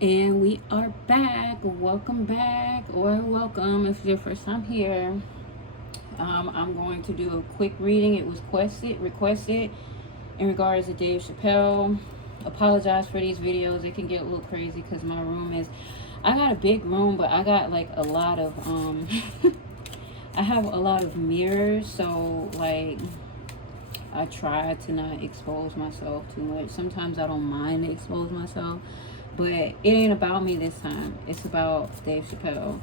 And we are back. Welcome back, or welcome if it's your first time here. I'm going to do a quick reading. It was requested in regards to Dave Chapelle. Apologize for these videos. It can get a little crazy because my room is, I got a big room, but I got like a lot of I have a lot of mirrors, so like I try to not expose myself too much. Sometimes I don't mind to expose myself, but it ain't about me this time. It's about Dave Chapelle.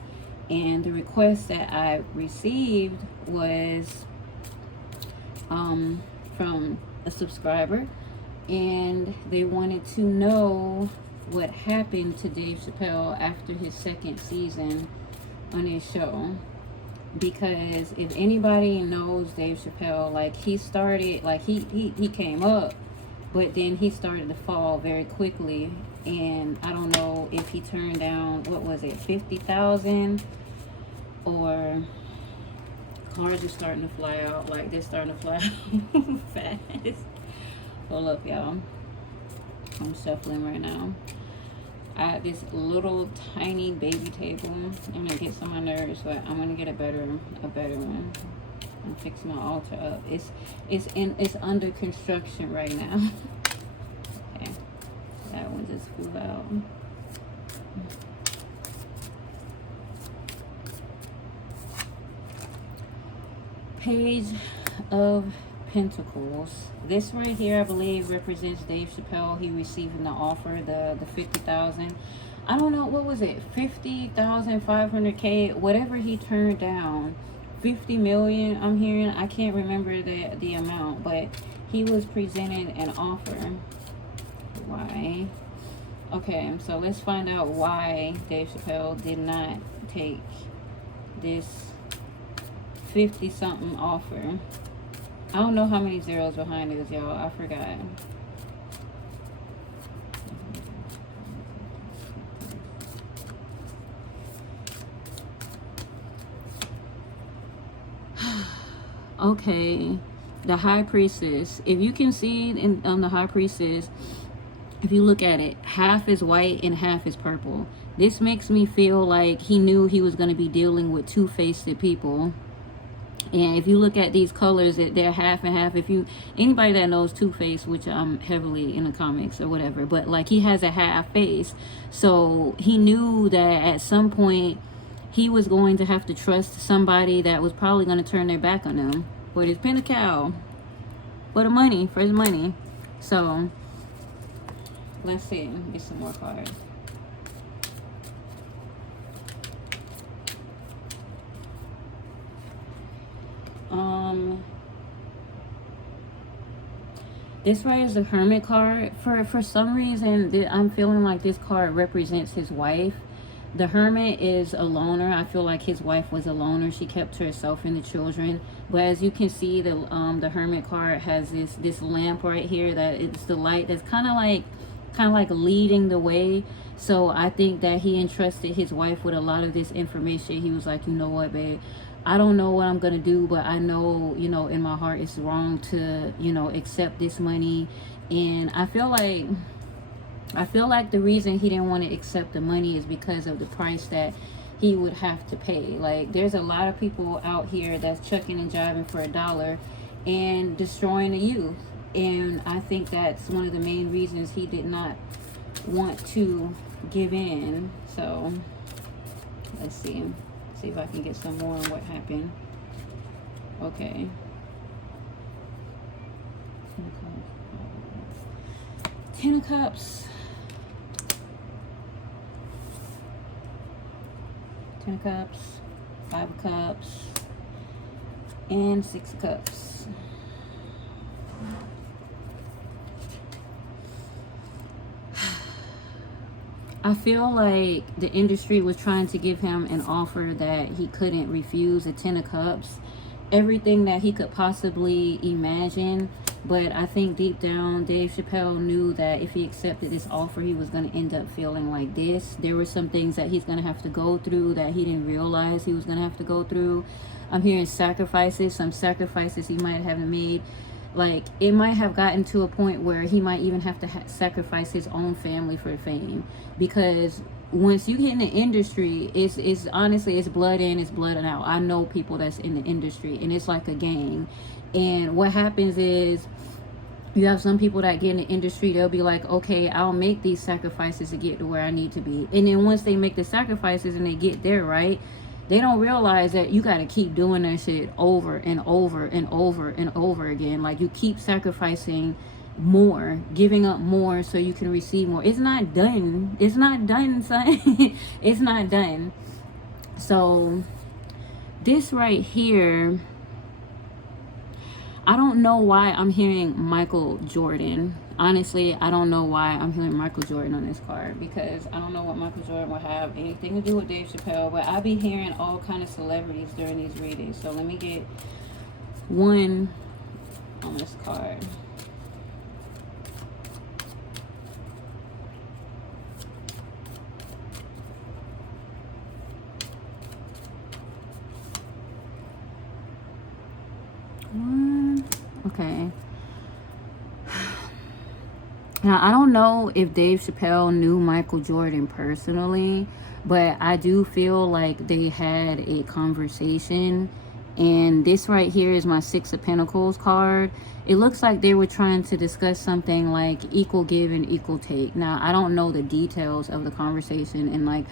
And the request that I received was from a subscriber, and they wanted to know what happened to Dave Chapelle after his second season on his show. Because if anybody knows Dave Chapelle, like he started, like he came up, but then he started to fall very quickly. And I don't know if he turned down, what was it, 50,000, or cars are starting to fly out, like they're starting to fly out fast. Hold up, y'all. I'm shuffling right now. I have this little tiny baby table. I'm gonna get some of my nerves, but I'm gonna get a better one. I'm fixing my altar up. It's under construction right now. Okay, that one just flew out. Page of Pentacles. This right here, I believe, represents Dave Chapelle. He receiving the offer, the 50,000. I don't know, what was it? 50,500K, whatever he turned down. 50 million, I'm hearing. I can't remember the amount, but he was presented an offer. Why? Okay, so let's find out why Dave Chapelle did not take this 50 something offer. I don't know how many zeros behind this, y'all. I forgot. Okay, the High Priestess. If you can see in on the High Priestess, if you look at it, half is white and half is purple. This makes me feel like he knew he was going to be dealing with two-faced people. And if you look at these colors, they're half and half. If you, anybody that knows Two-Face, which I'm heavily in the comics or whatever, but like he has a half face. So he knew that at some point he was going to have to trust somebody that was probably going to turn their back on him for his pentacle, for the money, for his money. So let's see, get some more cards. This right is the Hermit card. For some reason, I'm feeling like this card represents his wife. The Hermit is a loner. I feel like his wife was a loner. She kept to herself and the children. But as you can see, the Hermit card has this lamp right here that it's the light that's kind of like leading the way. So I think that he entrusted his wife with a lot of this information. He was like, you know what, babe, I don't know what I'm gonna do, but I know, you know, in my heart it's wrong to, you know, accept this money. And I feel like the reason he didn't want to accept the money is because of the price that he would have to pay. Like, there's a lot of people out here that's chucking and jiving for $1 and destroying the youth. And I think that's one of the main reasons he did not want to give in. So let's see if I can get some more on what happened. Okay. Ten of Cups. Ten of Cups, Five of Cups, and Six of Cups. I feel like the industry was trying to give him an offer that he couldn't refuse, a Ten of Cups. Everything that he could possibly imagine. But I think deep down, Dave Chapelle knew that if he accepted this offer, he was going to end up feeling like this. There were some things that he's going to have to go through that he didn't realize he was going to have to go through. I'm hearing sacrifices, some sacrifices he might have made. Like, it might have gotten to a point where he might even have to sacrifice his own family for fame, because once you get in the industry, it's honestly, it's blood in, it's blood out. I know people that's in the industry, and it's like a gang. And what happens is, you have some people that get in the industry, they'll be like, okay, I'll make these sacrifices to get to where I need to be. And then once they make the sacrifices and they get there, right, they don't realize that you got to keep doing that shit over and over and over and over again. Like, you keep sacrificing more, giving up more so you can receive more. It's not done. It's not done, son. It's not done. So this right here, I don't know why I'm hearing Michael Jordan. Honestly, I don't know why I'm hearing Michael Jordan on this card, because I don't know what Michael Jordan will have anything to do with Dave Chappelle, but I be hearing all kind of celebrities during these readings. So let me get one on this card. Okay. Now, I don't know if Dave Chappelle knew Michael Jordan personally, but I do feel like they had a conversation. And this right here is my Six of Pentacles card. It looks like they were trying to discuss something like equal give and equal take. Now, I don't know the details of the conversation. And like,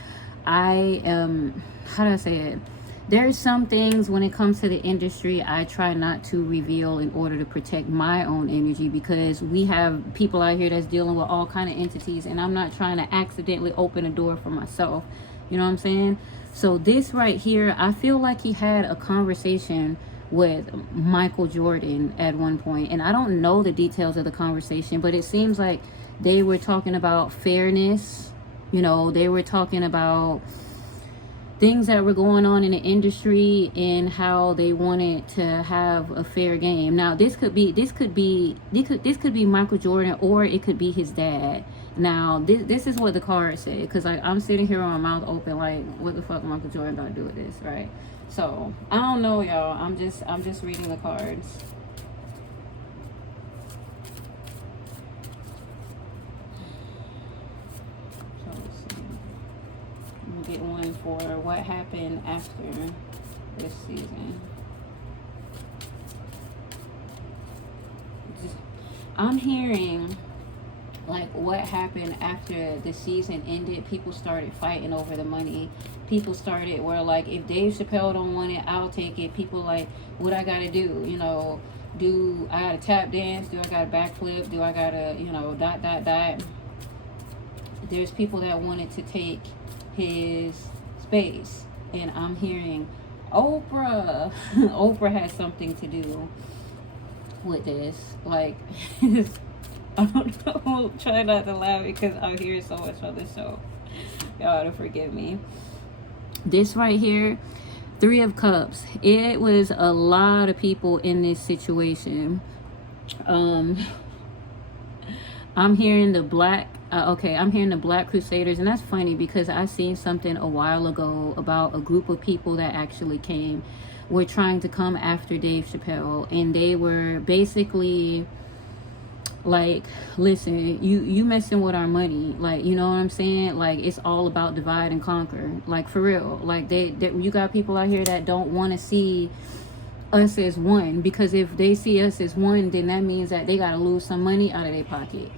I am, how do I say it? There's some things when it comes to the industry I try not to reveal in order to protect my own energy, because we have people out here that's dealing with all kind of entities, and I'm not trying to accidentally open a door for myself. You know what I'm saying? So this right here, I feel like he had a conversation with Michael Jordan at one point, and I don't know the details of the conversation, but it seems like they were talking about fairness. You know, they were talking about things that were going on in the industry and how they wanted to have a fair game. Now, this could be Michael Jordan, or it could be his dad. Now, this is what the card said, because I'm sitting here with my mouth open like, what the fuck Michael Jordan gonna do with this, right? So I don't know, y'all. I'm just reading the cards. Get one for what happened after this season. I'm hearing like what happened after the season ended. People started fighting over the money. People started where like, if Dave Chappelle don't want it, I'll take it. People like, what I gotta do, you know, do I gotta tap dance, do I gotta backflip, do I gotta, you know, dot. There's people that wanted to take his space, and I'm hearing Oprah Oprah has something to do with this. Like, I don't know, try not to laugh because I'm hearing so much on this show. Y'all gotta forgive me. This right here, Three of Cups, it was a lot of people in this situation. I'm hearing the black I'm hearing the Black Crusaders, and that's funny because I seen something a while ago about a group of people that actually were trying to come after Dave Chappelle, and they were basically like, listen, you messing with our money, like, you know what I'm saying? Like, it's all about divide and conquer, like, for real. Like, you got people out here that don't want to see us as one, because if they see us as one, then that means that they got to lose some money out of their pocket.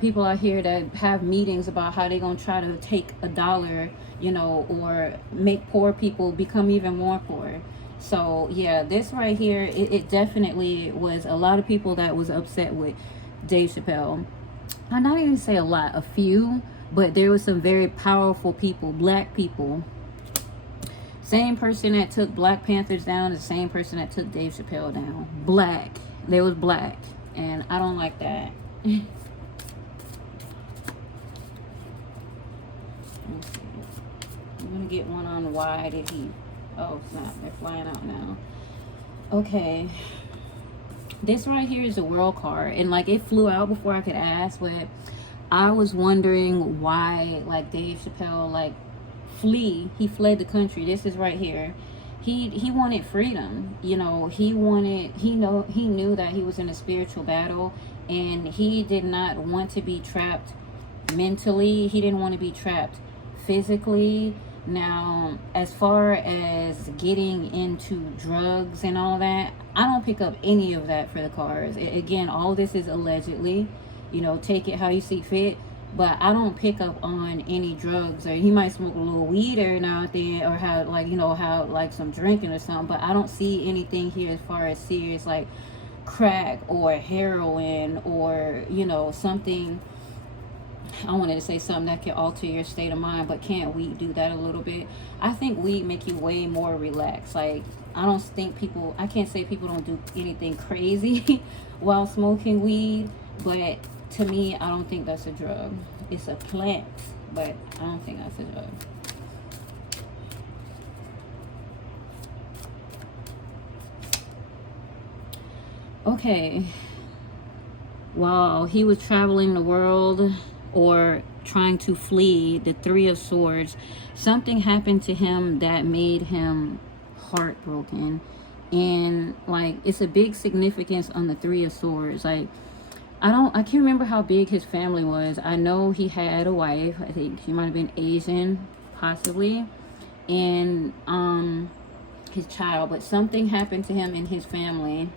People out here that have meetings about how they're going to try to take $1, you know, or make poor people become even more poor. So, yeah, this right here, it definitely was a lot of people that was upset with Dave Chappelle. I'm not even say a lot, a few, but there was some very powerful people, black people. Same person that took Black Panthers down is the same person that took Dave Chappelle down. Black. They was black. And I don't like that. I'm gonna get one on why did he, oh snap, they're flying out now. Okay, this right here is a world card, and like, it flew out before I could ask, but I was wondering why like Dave Chappelle like he fled the country. This is right here. he wanted freedom. You know, he knew that he was in a spiritual battle, and he did not want to be trapped mentally. He didn't want to be trapped physically. Now, as far as getting into drugs and all that, I don't pick up any of that for the cars. Again, all this is allegedly. You know, take it how you see fit. But I don't pick up on any drugs. Or he might smoke a little weed every now and then, or have, like, you know, have like some drinking or something. But I don't see anything here as far as serious, like crack or heroin, or, you know, something. I wanted to say something that can alter your state of mind, but can't weed do that a little bit? I think weed make you way more relaxed. Like, I can't say people don't do anything crazy while smoking weed, but to me, I don't think that's a drug. It's a plant, but I don't think that's a drug. Okay. While he was traveling the world, or trying to flee the Three of Swords, something happened to him that made him heartbroken. And like, it's a big significance on the Three of Swords. Like, I can't remember how big his family was. I know he had a wife. I think she might have been Asian, possibly, and his child. But something happened to him in his family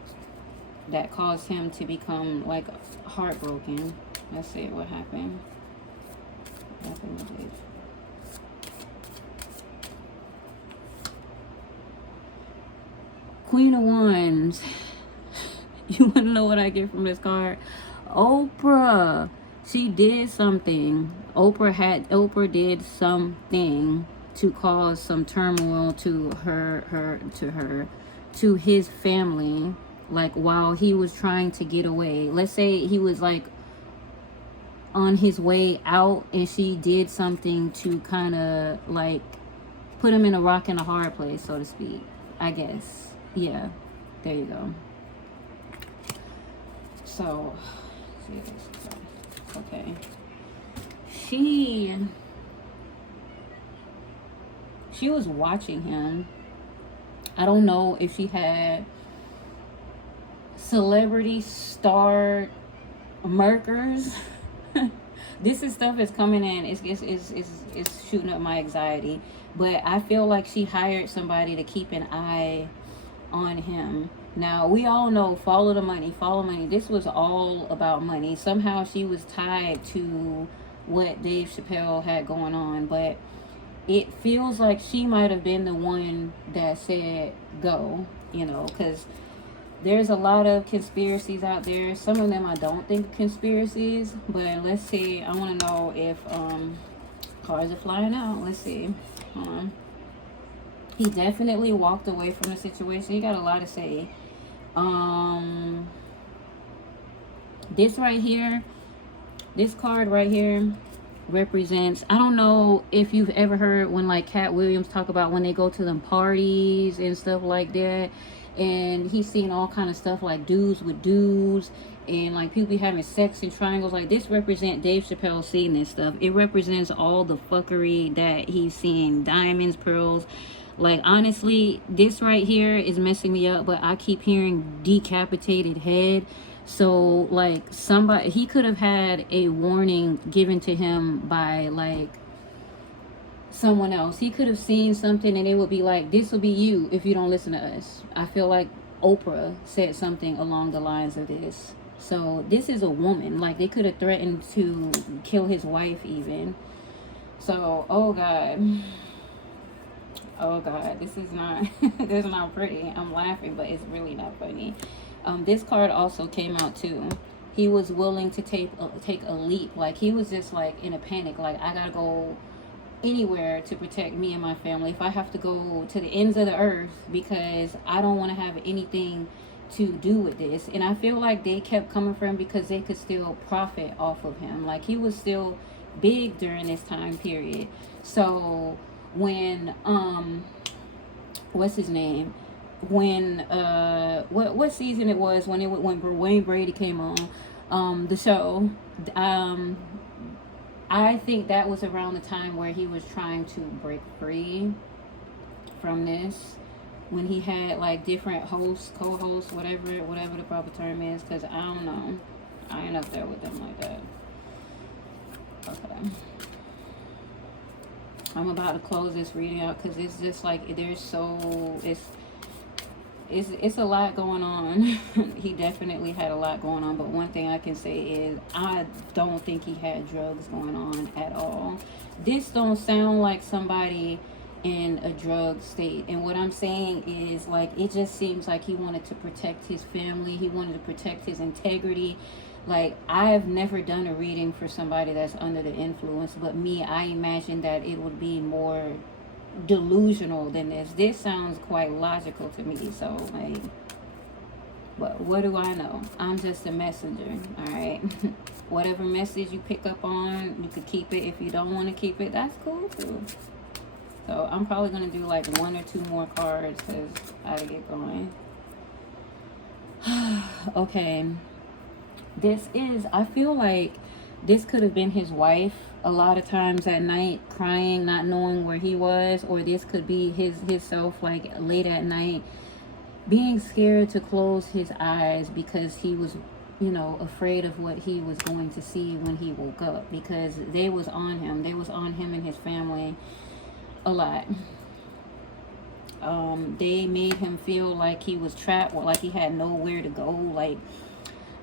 that caused him to become like heartbroken. Let's see what happened. What happened with it? Queen of Wands. You want to know what I get from this card? Oprah. She did something. Oprah did something to cause some turmoil to his family, like while he was trying to get away. Let's say he was like on his way out, and she did something to kind of like put him in a rock and a hard place, so to speak, I guess. Yeah, there you go. So, see this. Okay. She was watching him. I don't know if she had celebrity star murkers. This is stuff is coming in. It's shooting up my anxiety. But I feel like she hired somebody to keep an eye on him. Now, we all know, follow the money, follow money. This was all about money. Somehow she was tied to what Dave Chapelle had going on. But it feels like she might have been the one that said go, you know, because there's a lot of conspiracies out there. Some of them I don't think are conspiracies. But let's see. I want to know if cards are flying out. Let's see. Hold on. He definitely walked away from the situation. He got a lot to say. This right here, this card right here represents, I don't know if you've ever heard when like Cat Williams talk about when they go to them parties and stuff like that, and he's seen all kind of stuff like dudes with dudes and like people be having sex in triangles. Like, this represent Dave Chappelle seeing this stuff. It represents all the fuckery that he's seeing, diamonds, pearls. Like, honestly, this right here is messing me up, but I keep hearing decapitated head. So, like, somebody, he could have had a warning given to him by, like, someone else. He could have seen something and it would be like, this will be you if you don't listen to us. I feel like Oprah said something along the lines of this. So, this is a woman. Like, they could have threatened to kill his wife even. So, oh, God. Oh God, this is not this is not pretty. I'm laughing, but it's really not funny. This card also came out too. He was willing to take a leap. Like, he was just like in a panic. Like, I gotta go anywhere to protect me and my family. If I have to go to the ends of the earth, because I don't want to have anything to do with this. And I feel like they kept coming for him because they could still profit off of him. Like, he was still big during this time period. So when what's his name, when what season it was, when Wayne Brady came on the show, I think that was around the time where he was trying to break free from this. when he had like different hosts, co-hosts, whatever the proper term is, because I don't know. I ain't up there with them like that. Okay. I'm about to close this reading out because it's just like there's so it's a lot going on. He definitely had a lot going on, but one thing I can say is I don't think he had drugs going on at all. This don't sound like somebody in a drug state, and what I'm saying is like it just seems like he wanted to protect his family, he wanted to protect his integrity. Like, I've never done a reading for somebody that's under the influence, but me, I imagine that it would be more delusional than this. This sounds quite logical to me. So, like, but what do I know? I'm just a messenger, all right? Whatever message you pick up on, you could keep it. If you don't want to keep it, that's cool too. So, I'm probably going to do like 1 or 2 more cards because I gotta get going. Okay. This is, I feel like this could have been his wife a lot of times at night crying, not knowing where he was, or this could be his self like late at night being scared to close his eyes because he was, you know, afraid of what he was going to see when he woke up, because they was on him and his family a lot. They made him feel like he was trapped or like he had nowhere to go. Like,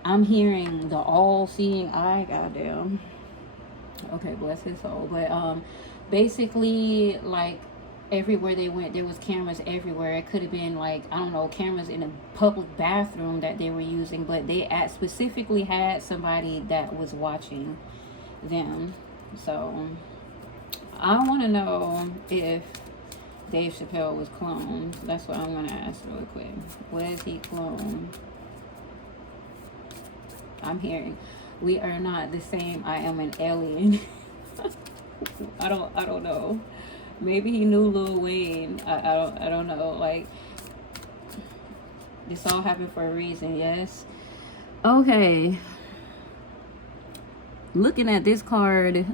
I'm hearing the all-seeing eye, goddamn. Okay, bless his soul. But basically, like, everywhere they went, there was cameras everywhere. It could have been, like, I don't know, cameras in a public bathroom that they were using, but they specifically had somebody that was watching them. So, I want to know if Dave Chapelle was cloned. That's what I'm going to ask really quick. Was he cloned? I'm hearing, we are not the same. I am an alien. I don't know. Maybe he knew Lil Wayne. I don't know. Like, this all happened for a reason. Yes. Okay. Looking at this card,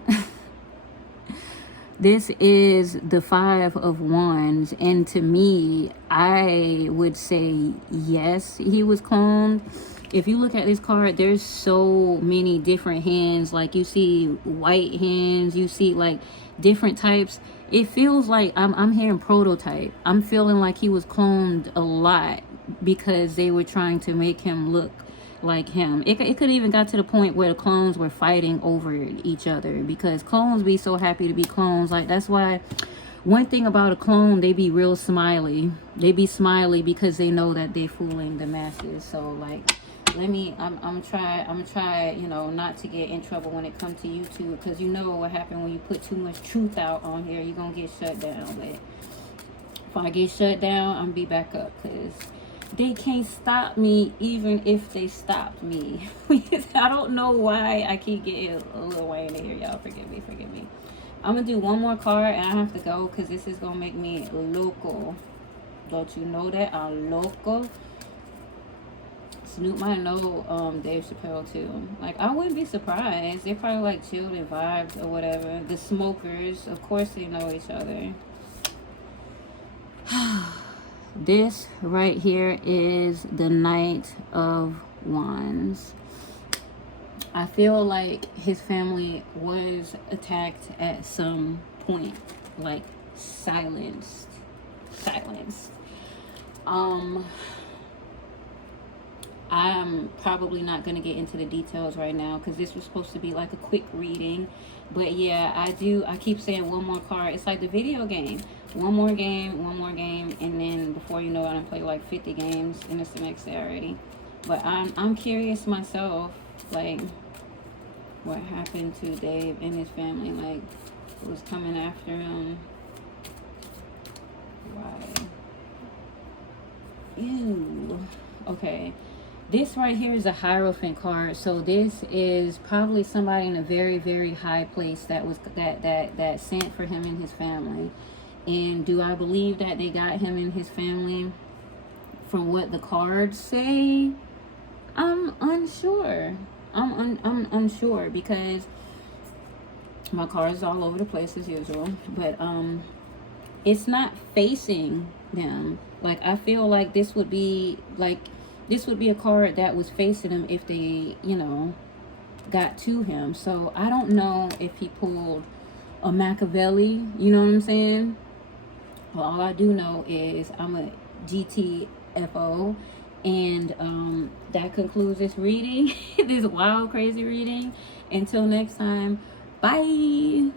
this is the 5 of Wands, and to me, I would say yes, he was cloned. If you look at this card, there's so many different hands. Like, you see white hands, you see like different types. It feels like I'm hearing prototype. I'm feeling like he was cloned a lot because they were trying to make him look like him. It could even got to the point where the clones were fighting over each other, because clones be so happy to be clones. Like, that's why one thing about a clone, they be real smiley. They be smiley because they know that they fooling the masses. So like, I'm try, you know, not to get in trouble when it comes to YouTube, because you know what happened when you put too much truth out on here, you're gonna get shut down. But if I get shut down, I'm be back up, because they can't stop me even if they stopped me. I don't know why I keep getting a little way in here, y'all. Forgive me. I'm gonna do one more card and I have to go because this is gonna make me local. Don't you know that I'm local? Snoop might know Dave Chapelle too. Like, I wouldn't be surprised. They're probably like chilled and vibes or whatever. The smokers, of course they know each other. This right here is the Knight of Wands. I feel like his family was attacked at some point, like silenced. I'm probably not going to get into the details right now because this was supposed to be like a quick reading. But yeah, I keep saying one more card. It's like the video game. One more game, and then before you know it, I'm play like 50 games, and it's the next day already. But I'm curious myself, like, what happened to Dave and his family? Like, who was coming after him? Why? Ew. Okay. This right here is a Hierophant card. So this is probably somebody in a very, very high place that was that sent for him and his family. And do I believe that they got him and his family from what the cards say? I'm unsure. I'm unsure because my cards all over the place as usual. But it's not facing them. Like, I feel like this would be a card that was facing him if they, you know, got to him. So I don't know if he pulled a Machiavelli, you know what I'm saying? Well, all I do know is I'm a GTFO. And that concludes this reading. This wild, crazy reading. Until next time, bye.